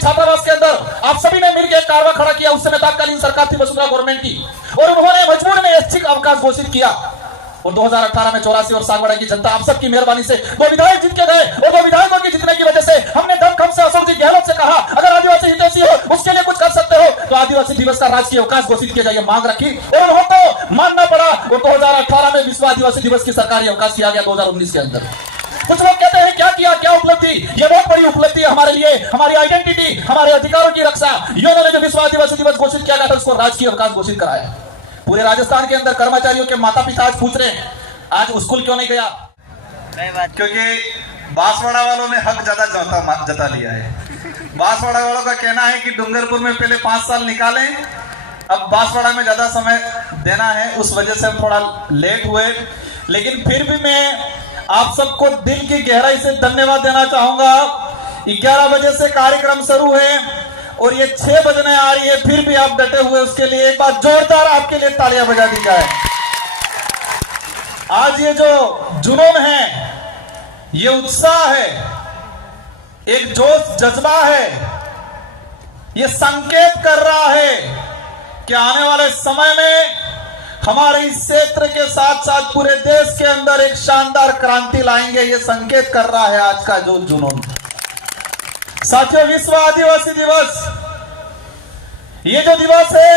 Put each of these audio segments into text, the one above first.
छात्रावास के अंदर आप सभी ने मिलकर कारवा खड़ा किया। उस समय तत्कालीन सरकार थी वसुंधरा गवर्नमेंट की, और उन्होंने मजबूर में ऐच्छिक अवकाश घोषित किया। और 2018 में 84 और सागवाड़ा की जनता आप सबकी मेहरबानी से 2 विधायक जीत के गए, और 2 विधायकों के जीतने की वजह से हमने दमखम से अशोक जी गहलोत से कहा, अगर आदिवासी हितैषी हो उसके लिए कुछ कर सकते हो तो आदिवासी दिवस का राजकीय अवकाश घोषित किया जाए, मांग रखी और उनको मानना पड़ा। और 2018 में विश्व आदिवासी दिवस की सरकारी अवकाश किया गया 2019 के अंदर। कुछ लोग कहते हैं क्या किया, क्या उपलब्धि? ये बहुत बड़ी उपलब्धि है हमारे लिए, हमारी आइडेंटिटी, हमारे अधिकारों की रक्षा। उन्होंने जो विश्व आदिवासी दिवस घोषित किया गया था उसको राजकीय अवकाश घोषित कराया। पूरे राजस्थान के अंदर कर्मचारियों के माता पिता आज पूछ रहे हैं आज स्कूल क्यों नहीं गया? क्योंकि बांसवाड़ा वालों ने हक ज्यादा जता लिया है। बांसवाड़ा वालों का कहना है कि डूंगरपुर में पहले 5 साल निकाले, अब बांसवाड़ा में ज्यादा समय देना है, उस वजह से हम थोड़ा लेट हुए। लेकिन फिर भी मैं आप सबको दिल की गहराई से धन्यवाद देना चाहूंगा। 11 बजे से कार्यक्रम शुरू है और ये 6 बजने आ रही है, फिर भी आप डटे हुए, उसके लिए एक बार जोरदार आपके लिए तालियां बजा दी जाए। आज ये जो जुनून है, ये उत्साह है, एक जोश जज्बा है, ये संकेत कर रहा है कि आने वाले समय में हमारे इस क्षेत्र के साथ साथ पूरे देश के अंदर एक शानदार क्रांति लाएंगे। ये संकेत कर रहा है आज का जो जुनून। साथियों, विश्व आदिवासी दिवस, ये जो दिवस है,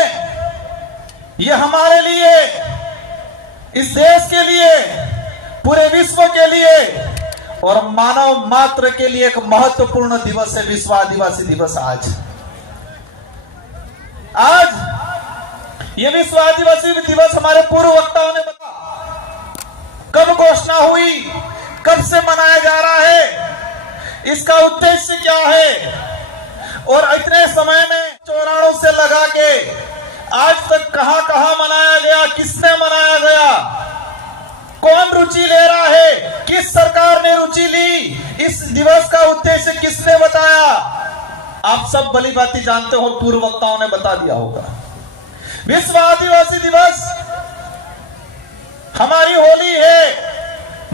ये हमारे लिए, इस देश के लिए, पूरे विश्व के लिए और मानव मात्र के लिए एक महत्वपूर्ण दिवस है विश्व आदिवासी दिवस। आज ये विश्व आदिवासी दिवस हमारे पूर्व वक्ताओं ने बताया, कब घोषणा हुई, कब से मनाया जा रहा है, इसका उद्देश्य क्या है, और इतने समय में 94 से लगा के आज तक कहां कहां मनाया गया, किसने मनाया गया, कौन रुचि ले रहा है, किस सरकार ने रुचि ली, इस दिवस का उद्देश्य किसने बताया, आप सब भली भांति जानते हो, पूर्व वक्ताओं ने बता दिया होगा। विश्व आदिवासी दिवस हमारी होली है,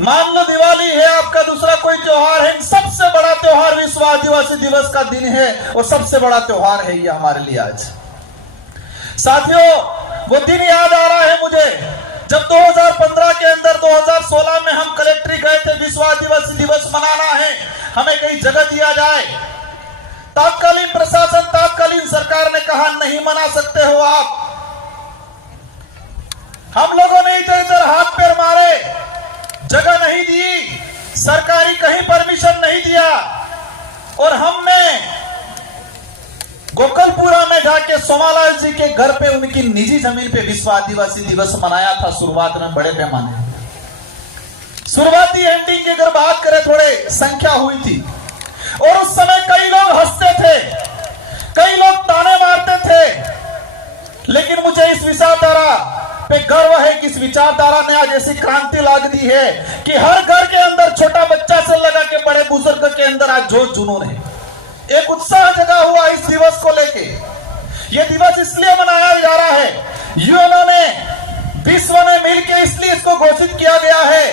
मान लो दिवाली है, आपका दूसरा कोई त्योहार है, सबसे बड़ा त्योहार विश्व आदिवासी दिवस का दिन है और सबसे बड़ा त्योहार है ये हमारे लिए आज। साथियों, वो दिन याद आ रहा है मुझे जब 2015 के अंदर 2016 में हम कलेक्ट्री गए थे, विश्व आदिवासी दिवस मनाना है, हमें कहीं जगह दिया जाए। तत्कालीन प्रशासन, तत्कालीन सरकार ने कहा नहीं मना सकते हो आप। हम लोगों ने इधर इधर हाथ पैर मारे, जगह नहीं दी, सरकारी कहीं परमिशन नहीं दिया, और हमने गोकलपुरा में जाके सोमालाल जी के घर पे, उनकी निजी जमीन पे विश्व आदिवासी दिवस मनाया था शुरुआत में बड़े पैमाने। शुरुआती एंडिंग की अगर बात करें, थोड़े संख्या हुई थी और उस समय कई लोग हंसते थे, कई लोग ताने मारते थे, लेकिन मुझे इस विचारधारा पे गर्व है कि इस विचारधारा ने आज ऐसी क्रांति ला दी है कि हर घर के अंदर, छोटा बच्चा से लगा के बड़े बुजुर्ग के अंदर आज जोश जुनून है, एक उत्साह जगा हुआ इस दिवस को लेके। यह दिवस इसलिए मनाया जा रहा है, यूएनओ ने, विश्व ने मिलकर इसलिए इसको घोषित किया गया है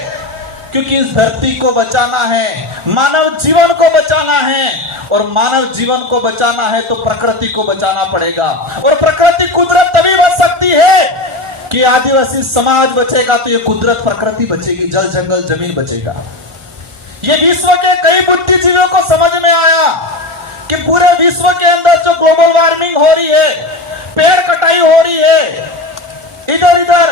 क्योंकि इस धरती को बचाना है, मानव जीवन को बचाना है, और मानव जीवन को बचाना है तो प्रकृति को बचाना पड़ेगा। और प्रकृति, कुदरत तभी बच सकती है कि आदिवासी समाज बचेगा तो ये कुदरत, प्रकृति बचेगी, जल जंगल जमीन बचेगा। ये विश्व के कई बुद्धिजीवियों को समझ में आया कि पूरे विश्व के अंदर जो ग्लोबल वार्मिंग हो रही है, पेड़ कटाई हो रही है, इधर इधर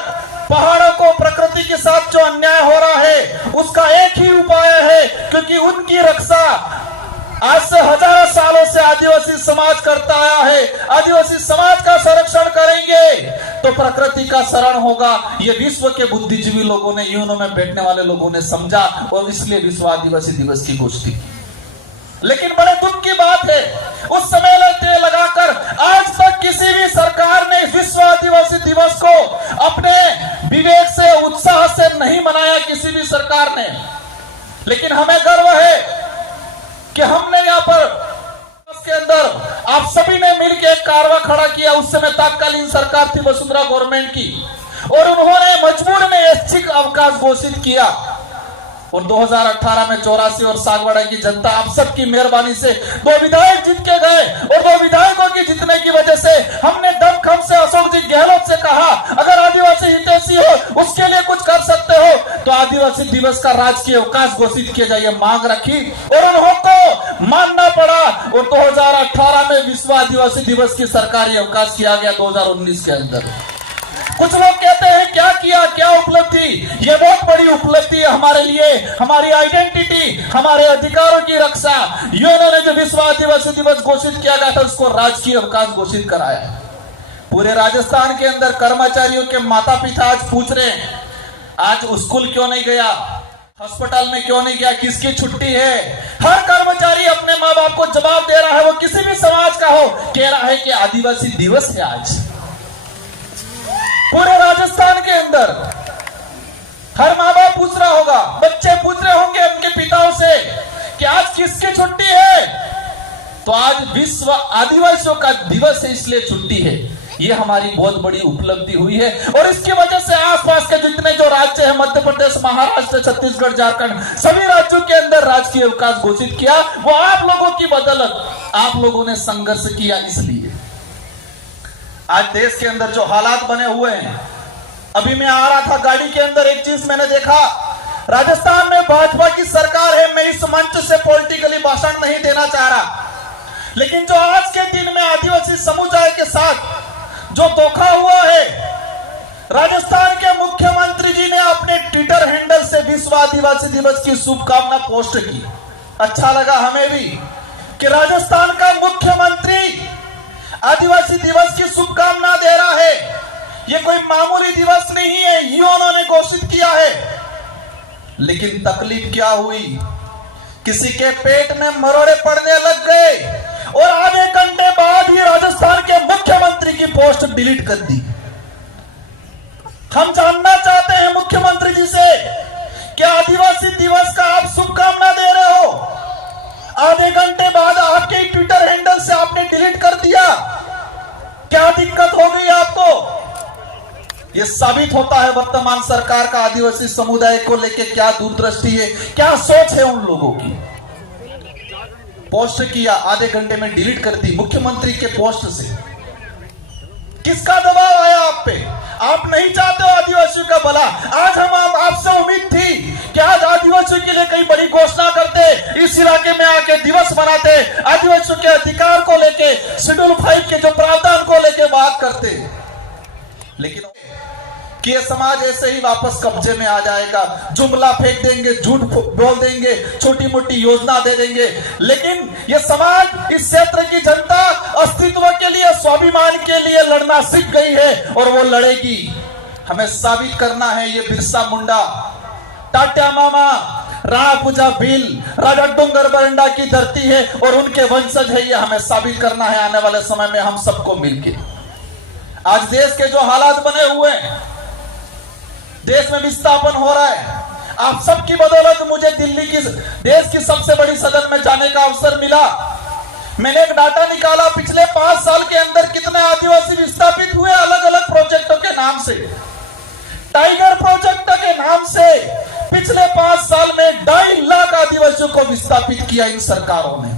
पहाड़ों को, प्रकृति के साथ जो अन्याय हो रहा है, उसका एक ही उपाय है, क्योंकि उनकी रक्षा आज से हजारों सालों से आदिवासी समाज करता आया है। आदिवासी समाज का संरक्षण करेंगे तो प्रकृति का शरण होगा। ये विश्व के बुद्धिजीवी लोगों ने, यूएनओ में बैठने वाले लोगों ने समझा और इसलिए विश्व आदिवासी दिवस की घोषणा की। लेकिन बड़े दुख की बात है, उस समय लगाकर आज तक किसी भी सरकार ने विश्व आदिवासी दिवस को अपने विवेक से, उत्साह से नहीं मनाया, किसी भी सरकार ने। लेकिन हमें गर्व है कि हमने यहाँ पर के अंदर आप सभी ने मिलकर एक कारवा खड़ा किया। उस समय तत्कालीन सरकार थी वसुंधरा गवर्नमेंट की, और उन्होंने मजबूर में ऐच्छिक अवकाश घोषित किया। और 2018 में 84 और सागवाड़ा की जनता आप सबकी मेहरबानी से 2 विधायक जीत के गए, दिवस का राजकीय अवकाश घोषित किया जाए मांग रखी और उनको मानना पड़ा और 2018 में विश्व आदिवासी दिवस की सरकारी अवकाश किया गया 2019 के अंदर। कुछ लोग कहते हैं क्या किया, क्या उपलब्धि, ये बहुत बड़ी उपलब्धि है हमारे लिए, हमारी आइडेंटिटी, हमारे अधिकारों की रक्षा। यूएन ने जो विश्व आदिवासी दिवस घोषित किया गया था उसको राजकीय अवकाश घोषित कराया। पूरे राजस्थान के अंदर कर्मचारियों के माता पिता आज पूछ रहे हैं आज स्कूल क्यों नहीं गया, अस्पताल में क्यों नहीं गया, किसकी छुट्टी है। हर कर्मचारी अपने माँ बाप को जवाब दे रहा है, वो किसी भी समाज का हो, कह रहा है कि आदिवासी दिवस है आज। पूरे राजस्थान के अंदर हर माँ बाप पूछ रहा होगा, बच्चे पूछ रहे होंगे उनके पिताओं से कि आज किसकी छुट्टी है, तो आज विश्व आदिवासियों का दिवस है इसलिए छुट्टी है। ये हमारी बहुत बड़ी उपलब्धि हुई है और इसकी वजह से आसपास के जितने जो राज्य है, मध्य प्रदेश, महाराष्ट्र, छत्तीसगढ़, झारखंड, सभी राज्यों के अंदर राजकीय अवकाश घोषित किया। वो आप लोगों की बदौलत, आप लोगों ने संघर्ष किया इसलिए। आज देश के अंदर जो हालात बने हुए हैं, अभी मैं आ रहा था गाड़ी के अंदर, एक चीज मैंने देखा, राजस्थान में भाजपा की सरकार है। मैं इस मंच से पॉलिटिकली भाषण नहीं देना चाह रहा, लेकिन जो आज के दिन में आदिवासी समुदाय के साथ जो धोखा हुआ है, राजस्थान के मुख्यमंत्री जी ने अपने ट्विटर हैंडल से विश्व आदिवासी दिवस की शुभकामना पोस्ट की। अच्छा लगा हमें भी कि राजस्थान का मुख्यमंत्री आदिवासी दिवस की शुभकामना दे रहा है। ये कोई मामूली दिवस नहीं है, ये उन्होंने घोषित किया है। लेकिन तकलीफ क्या हुई, किसी के पेट में मरोड़े पड़ने लग गए और आधे घंटे बाद ही राजस्थान के मुख्यमंत्री की पोस्ट डिलीट कर दी। हम जानना चाहते हैं मुख्यमंत्री जी से कि आदिवासी दिवस का आप शुभकामना दे रहे हो, आधे घंटे बाद आपके ट्विटर हैंडल से आपने डिलीट कर दिया, क्या दिक्कत हो गई आपको? यह साबित होता है वर्तमान सरकार का आदिवासी समुदाय को लेकर क्या दूरदृष्टि है, क्या सोच है उन लोगों की। पोस्ट किया, आधे घंटे में डिलीट कर दी मुख्यमंत्री के पोस्ट से। किसका दबाव आया आप पे? आप नहीं चाहते हो आदिवासियों का भला। आज हम आपसे उम्मीद थी कि आज आदिवासियों के लिए कई बड़ी घोषणा करते, इस इलाके में आके दिवस मनाते, आदिवासियों के अधिकार को लेके, शेड्यूल 5 के जो प्रावधान को लेके बात करते, लेकिन कि ये समाज ऐसे ही वापस कब्जे में आ जाएगा, जुमला फेंक देंगे, झूठ बोल देंगे, छोटी मोटी योजना दे देंगे। लेकिन ये समाज, इस क्षेत्र की जनता अस्तित्व के लिए, स्वाभिमान के लिए लड़ना सीख गई है और वो लड़ेगी। हमें साबित करना है ये बिरसा मुंडा, टाट्या मामा, राणा पूजा भील, राजा डोंगर बरंडा की धरती है और उनके वंशज है। ये हमें साबित करना है आने वाले समय में हम सबको मिलकर। आज देश के जो हालात बने हुए हैं, देश में विस्थापन हो रहा है, आप सबकी बदौलत मुझे दिल्ली की, देश की सबसे बड़ी सदन में जाने का अवसर मिला। मैंने एक डाटा निकाला, पिछले 5 साल के अंदर कितने आदिवासी विस्थापित हुए अलग अलग प्रोजेक्टों के नाम से। टाइगर प्रोजेक्ट के नाम से पिछले 5 साल में 2.5 लाख आदिवासियों को विस्थापित किया इन सरकारों ने।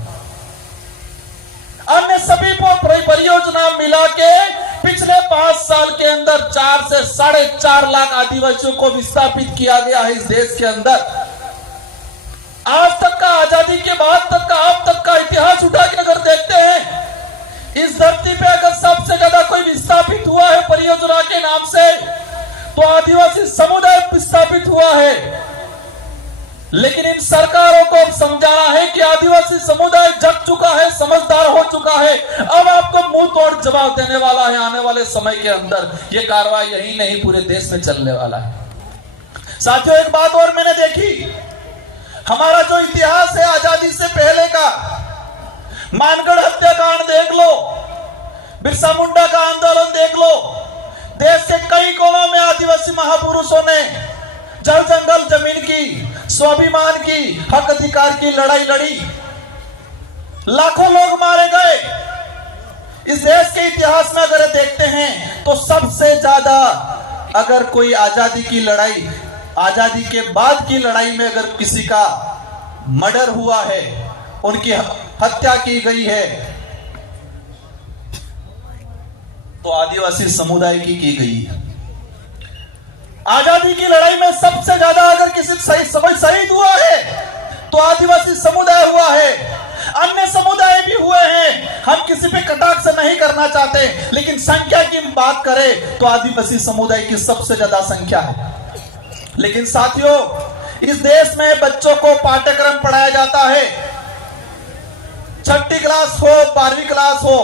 अन्य सभी परियोजना मिला के पिछले 5 साल के अंदर 4 से 4.5 लाख आदिवासियों को विस्थापित किया गया है इस देश के अंदर। आज तक का, आजादी के बाद तक का, अब तक का इतिहास उठा के अगर देखते हैं, इस धरती पे अगर सबसे ज्यादा कोई विस्थापित हुआ है परियोजना के नाम से, तो आदिवासी समुदाय विस्थापित हुआ है। लेकिन इन सरकारों को समझाना है कि आदिवासी समुदाय जग चुका है, समझदार हो चुका है, अब आपको मुंह तोड़ जवाब देने वाला है आने वाले समय के अंदर। यह कार्रवाई यही नहीं पूरे देश में चलने वाला है। साथियों, एक बात और मैंने देखी, हमारा जो इतिहास है आजादी से पहले का, मानगढ़ हत्याकांड देख लो, बिरसा मुंडा का आंदोलन देख लो, देश के कई कोनों में आदिवासी महापुरुषों ने जल जंगल जमीन की, स्वाभिमान की, हक अधिकार की लड़ाई लड़ी, लाखों लोग मारे गए। इस देश के इतिहास में अगर देखते हैं तो सबसे ज्यादा अगर कोई आजादी की लड़ाई, आजादी के बाद की लड़ाई में अगर किसी का मर्डर हुआ है, उनकी हत्या की गई है, तो आदिवासी समुदाय की गई है। आजादी की लड़ाई में सबसे ज्यादा अगर किसी शहीद हुआ है तो आदिवासी समुदाय हुआ है, अन्य समुदाय भी हुए हैं। हम किसी पे कटाक्ष नहीं करना चाहते, लेकिन संख्या की बात करें तो आदिवासी समुदाय की सबसे ज्यादा संख्या है। लेकिन साथियों, इस देश में बच्चों को पाठ्यक्रम पढ़ाया जाता है, 6ठी क्लास हो, 12वीं क्लास हो,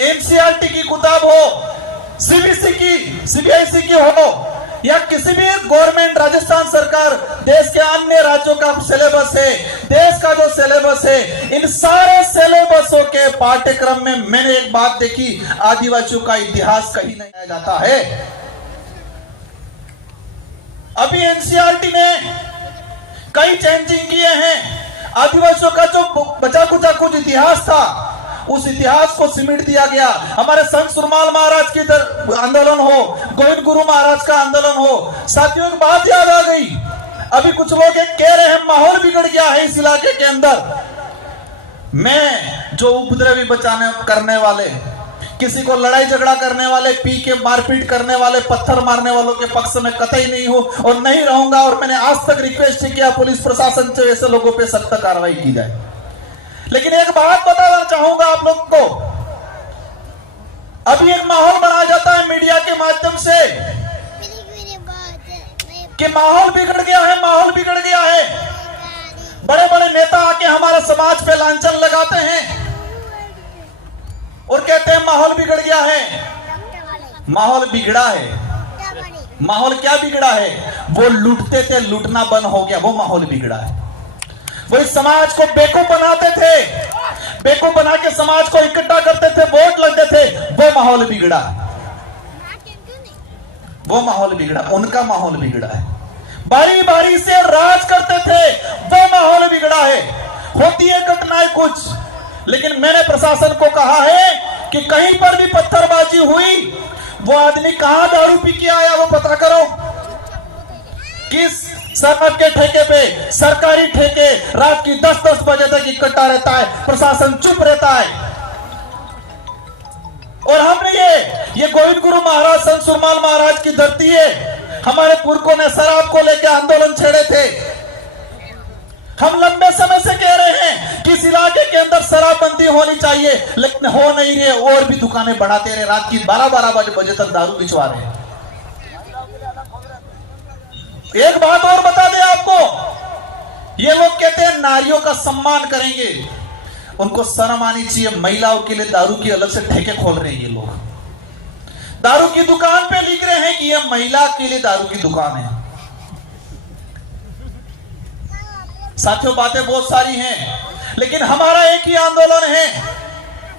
एनसीईआरटी की किताब हो, सीबीएसई की, सीबीएसई की हो, या किसी भी गवर्नमेंट, राजस्थान सरकार, देश के अन्य राज्यों का सिलेबस है, देश का जो सिलेबस है, इन सारे सिलेबसों के पाठ्यक्रम में मैंने एक बात देखी, आदिवासियों का इतिहास कहीं नहीं आया जाता है। अभी एनसीईआरटी ने कई चेंजिंग किए हैं। आदिवासियों का जो बचा कुचा कुछ इतिहास था, उस इतिहास को सिमट दिया गया। हमारे संत सुरमाल महाराज की आंदोलन हो, गोविंद गुरु महाराज का आंदोलन हो। साथियों, एक बात याद आ गई, अभी कुछ लोग एक कह रहे हैं माहौल बिगड़ गया है इस इलाके के अंदर। मैं जो उपद्रवी बचाने करने वाले, किसी को लड़ाई झगड़ा करने वाले, पी के मारपीट करने वाले, पत्थर मारने वालों के पक्ष में कतई नहीं हूं और नहीं रहूंगा। और मैंने आज तक रिक्वेस्ट किया पुलिस प्रशासन से ऐसे लोगों पे सख्त कार्रवाई की जाए। लेकिन एक बात बताना चाहूंगा आप लोग को, अभी एक माहौल बनाया जाता है मीडिया के माध्यम से कि माहौल बिगड़ गया है, माहौल बिगड़ गया है। बड़े बड़े नेता आके हमारे समाज पे लांछन लगाते हैं और कहते हैं माहौल बिगड़ गया है। माहौल बिगड़ा है। माहौल क्या बिगड़ा है? वो लूटते थे, लूटना बंद हो गया, वो माहौल बिगड़ा है। वो इस समाज को बेवकूफ बनाते थे, बेवकूफ बना के समाज को इकट्ठा करते थे, वोट लगते थे, वो माहौल बिगड़ा, वो माहौल बिगड़ा, उनका माहौल बिगड़ा है। बारी बारी से राज करते थे, वो माहौल बिगड़ा है। होती है घटनाएं कुछ, लेकिन मैंने प्रशासन को कहा है कि कहीं पर भी पत्थरबाजी हुई, वो आदमी कहां दारू पी के आया वो पता करो। किस सरहद के ठेके पे, सरकारी ठेके, रात की 10-10 बजे तक इकट्ठा रहता है, प्रशासन चुप रहता है। और हमने ये गोविंद गुरु महाराज, संत सुरमाल महाराज की धरती है। हमारे पुरखों ने शराब को लेकर आंदोलन छेड़े थे। हम लंबे समय से कह रहे हैं कि इस इलाके के अंदर शराबबंदी होनी चाहिए, लेकिन हो नहीं रही। और भी दुकानें बढ़ाते रहे, रात की 12-12 बजे तक दारू बिचवा रहे हैं। एक बात और बता दें आपको, ये लोग कहते हैं नारियों का सम्मान करेंगे, उनको शर्म आनी चाहिए। महिलाओं के लिए दारू की अलग से ठेके खोल रहे हैं ये लोग। दारू की दुकान पे लिख रहे हैं कि ये महिला के लिए दारू की दुकान है। साथियों, बातें बहुत सारी हैं, लेकिन हमारा एक ही आंदोलन है।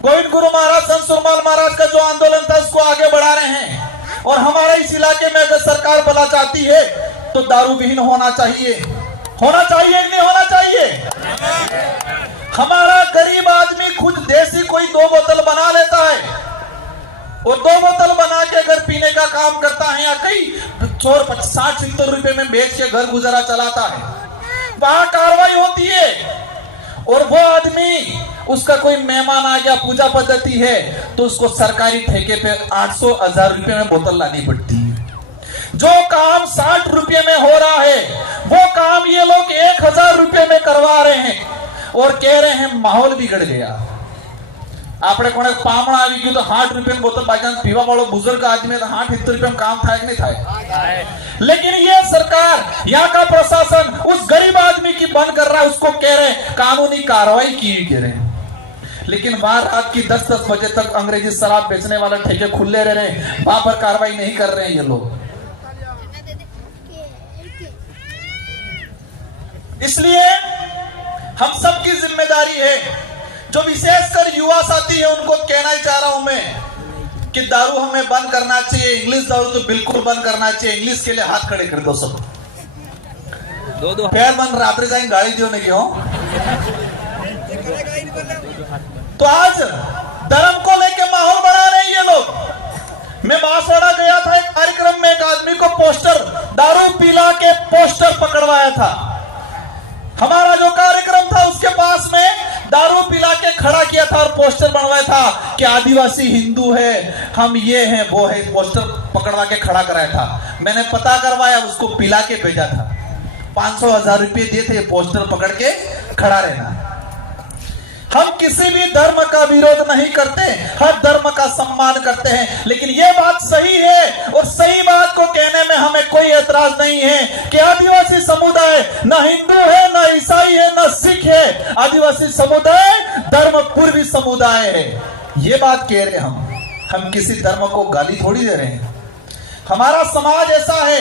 गोविंद गुरु महाराज, संत सुरमाल महाराज का जो आंदोलन था उसको आगे बढ़ा रहे हैं। और हमारे इस इलाके में अगर सरकार भला चाहती है तो दारू विहीन होना चाहिए। होना चाहिए कि नहीं होना चाहिए? हमारा गरीब आदमी खुद देसी कोई 2 बोतल बना लेता है, और 2 बोतल बना के अगर पीने का काम करता है या कई 60-70 रुपए में बेच के घर गुजारा चलाता है, वहां कार्रवाई होती है। और वो आदमी, उसका कोई मेहमान आ गया, पूजा पद्धति है, तो उसको सरकारी ठेके पे 800-1000 रुपए में बोतल लानी पड़ती है। जो काम 60 रुपए में हो रहा है, वो काम ये लोग 1000 रुपए में करवा रहे हैं और कह रहे हैं माहौल बिगड़ गया। આપણે કોને પામણા આવી ગયું તો 60 રૂપિયાની બોતલ બાજાન પીવા વાળો बुजुर्ग आदमी तो 60-70 रुपए में काम થાય कि नहीं થાય? लेकिन ये सरकार, यहाँ का प्रशासन उस गरीब आदमी की बंद कर रहा है, उसको कह रहे हैं कानूनी कार्रवाई की कह रहे हैं। लेकिन वहां रात की 10-10 बजे तक अंग्रेजी शराब बेचने वाले ठेके खुले रह रहे हैं, वहां पर कार्रवाई नहीं कर रहे हैं ये लोग। इसलिए हम सबकी जिम्मेदारी है, जो विशेषकर युवा साथी है उनको कहना ही चाह रहा हूं मैं कि दारू हमें बंद करना चाहिए। इंग्लिश दारू तो बिल्कुल बंद करना चाहिए। इंग्लिश के लिए हाथ खड़े कर दो सब। पैर बंद रात्रि जाए गाड़ी दियो नहीं क्यों? तो आज धर्म को लेके माहौल बना रहे हैं ये लोग। मैं बांसवाड़ा गया था, एक कार्यक्रम में एक आदमी को पोस्टर, दारू पिला के पोस्टर पकड़वाया था। हमारा जो कार्यक्रम था उसके पास में दारू पिला के खड़ा किया था और पोस्टर बनवाया था कि आदिवासी हिंदू है, हम ये हैं वो है, पोस्टर पकड़वा के खड़ा कराया था। मैंने पता करवाया, उसको पिला के भेजा था। 500,000 रुपये दिए थे पोस्टर पकड़ के खड़ा रहना। हम किसी भी धर्म का विरोध नहीं करते, हर धर्म का सम्मान करते हैं, लेकिन यह बात सही है और सही बात को कहने में हमें कोई एतराज नहीं है कि आदिवासी समुदाय न हिंदू है, न ईसाई है, न सिख है। आदिवासी समुदाय धर्म पूर्वी समुदाय है, ये बात कह रहे हम किसी धर्म को गाली थोड़ी दे रहे हैं। हमारा समाज ऐसा है,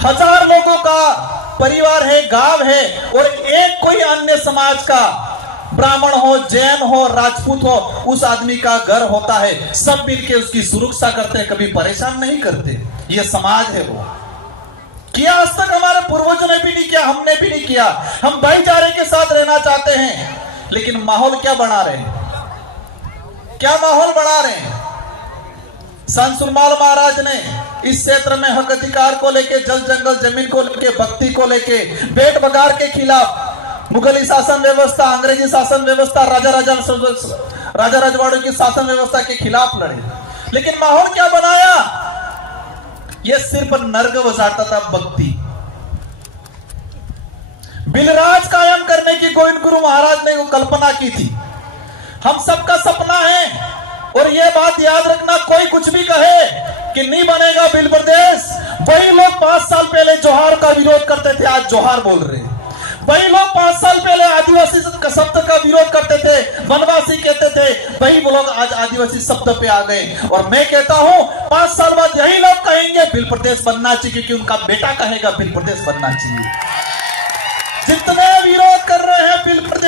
1000 लोगों का परिवार है, गांव है, और एक कोई अन्य समाज का, ब्राह्मण हो, जैन हो, राजपूत हो, उस आदमी का घर होता है, सब मिलके उसकी सुरक्षा करते हैं, कभी परेशान नहीं करते। ये समाज है वो किया आज तक, हमारे पूर्वजों ने भी नहीं किया, हमने भी नहीं किया। हम भाईचारे के साथ रहना चाहते हैं, लेकिन माहौल क्या बना रहे हैं, क्या माहौल बना रहे हैं। संत सुरमाल महाराज ने इस क्षेत्र में हक अधिकार को लेके, जल जंगल जमीन को लेके, भक्ति को लेके, बेट बगार के खिलाफ, मुगली शासन व्यवस्था, अंग्रेजी शासन व्यवस्था, राजा रजवाड़ों की शासन व्यवस्था के खिलाफ लड़े, लेकिन माहौल क्या बनाया, यह सिर्फ नर्ग बजाता था भक्ति। बिलराज कायम करने की गोविंद गुरु महाराज ने वो कल्पना की थी, हम सबका सपना है। और यह बात याद रखना, कोई कुछ भी कहे कि नहीं बनेगा बिल प्रदेश, वही लोग 5 साल पहले जोहार का विरोध करते थे, आज जोहार बोल रहे हैं। वही लोग 5 साल पहले आदिवासी शब्द का विरोध करते थे, वनवासी कहते थे, वही लोग आज आदिवासी शब्द पे आ गए। और मैं कहता हूं 5 साल बाद यही लोग कहेंगे बिल प्रदेश बनना चाहिए, क्योंकि उनका बेटा कहेगा बिल प्रदेश बनना चाहिए। जितने विरोध कर रहे हैं बिल प्रदेश